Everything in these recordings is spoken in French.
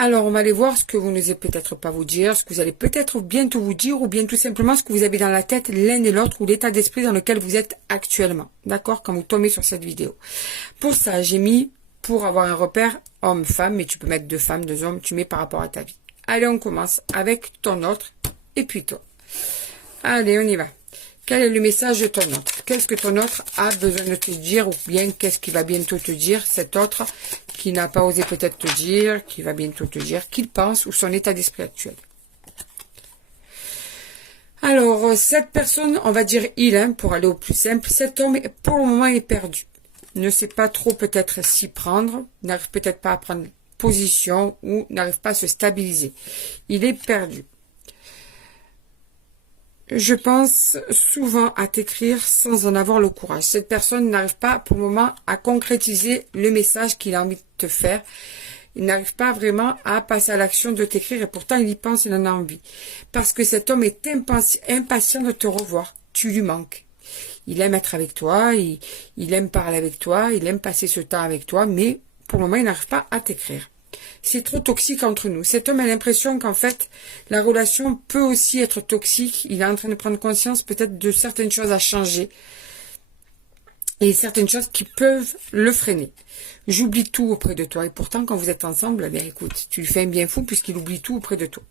Alors, on va aller voir ce que vous n'osez peut-être pas vous dire, ce que vous allez peut-être bientôt vous dire, ou bien tout simplement ce que vous avez dans la tête l'un et l'autre, ou l'état d'esprit dans lequel vous êtes actuellement. D'accord? Quand vous tombez sur cette vidéo. Pour ça, j'ai mis, pour avoir un repère, homme-femme, mais tu peux mettre deux femmes, deux hommes, tu mets par rapport à ta vie. Allez, on commence avec ton autre, et puis toi. Allez, on y va. Quel est le message de ton autre? Qu'est-ce que ton autre a besoin de te dire, ou bien qu'est-ce qu'il va bientôt te dire, cet autre qui n'a pas osé peut-être te dire, qui va bientôt te dire, qu'il pense, ou son état d'esprit actuel. Alors, cette personne, on va dire il, hein, pour aller au plus simple, cet homme, pour le moment, est perdu. Ne sait pas trop peut-être s'y prendre, n'arrive peut-être pas à prendre position, ou n'arrive pas à se stabiliser. Il est perdu. Je pense souvent à t'écrire sans en avoir le courage. Cette personne n'arrive pas pour le moment à concrétiser le message qu'il a envie de te faire. Il n'arrive pas vraiment à passer à l'action de t'écrire et pourtant il y pense, il en a envie. Parce que cet homme est impatient de te revoir. Tu lui manques. Il aime être avec toi, il aime parler avec toi, il aime passer ce temps avec toi, mais pour le moment il n'arrive pas à t'écrire. C'est trop toxique entre nous. Cet homme a l'impression qu'en fait, la relation peut aussi être toxique. Il est en train de prendre conscience peut-être de certaines choses à changer. Et certaines choses qui peuvent le freiner. J'oublie tout auprès de toi. Et pourtant, quand vous êtes ensemble, eh bien, écoute, tu lui fais un bien fou puisqu'il oublie tout auprès de toi.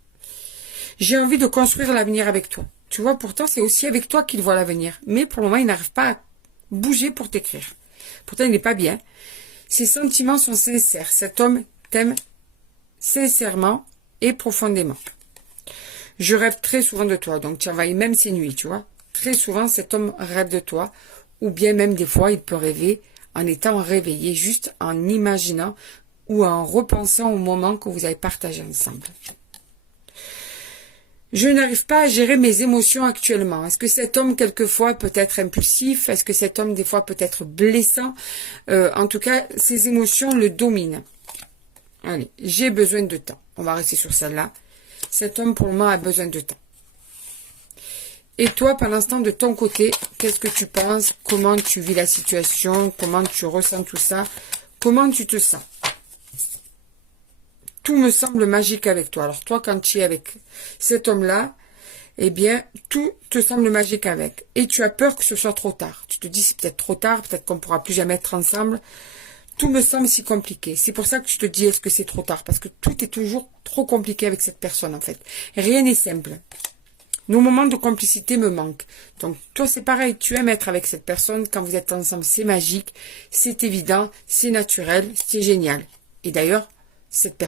J'ai envie de construire l'avenir avec toi. Tu vois, pourtant, c'est aussi avec toi qu'il voit l'avenir. Mais pour le moment, il n'arrive pas à bouger pour t'écrire. Pourtant, il n'est pas bien. Ses sentiments sont sincères. Cet homme t'aime sincèrement et profondément. Je rêve très souvent de toi, donc tu envahis même ces nuits, tu vois. Très souvent, cet homme rêve de toi, ou bien même des fois, il peut rêver en étant réveillé, juste en imaginant ou en repensant au moment que vous avez partagé ensemble. Je n'arrive pas à gérer mes émotions actuellement. Est-ce que cet homme, quelquefois, peut être impulsif? Est-ce que cet homme, des fois, peut être blessant? En tout cas, ses émotions le dominent. Allez, j'ai besoin de temps. On va rester sur celle-là. Cet homme, pour le moment, a besoin de temps. Et toi, pendant ce temps, de ton côté, qu'est-ce que tu penses? Comment tu vis la situation? Comment tu ressens tout ça? Comment tu te sens? Tout me semble magique avec toi. Alors toi, quand tu es avec cet homme-là, eh bien, tout te semble magique avec. Et tu as peur que ce soit trop tard. Tu te dis, c'est peut-être trop tard, peut-être qu'on ne pourra plus jamais être ensemble. Tout me semble si compliqué. C'est pour ça que je te dis, est-ce que c'est trop tard? Parce que tout est toujours trop compliqué avec cette personne, en fait. Rien n'est simple. Nos moments de complicité me manquent. Donc, toi, c'est pareil. Tu aimes être avec cette personne. Quand vous êtes ensemble, c'est magique. C'est évident. C'est naturel. C'est génial. Et d'ailleurs, cette personne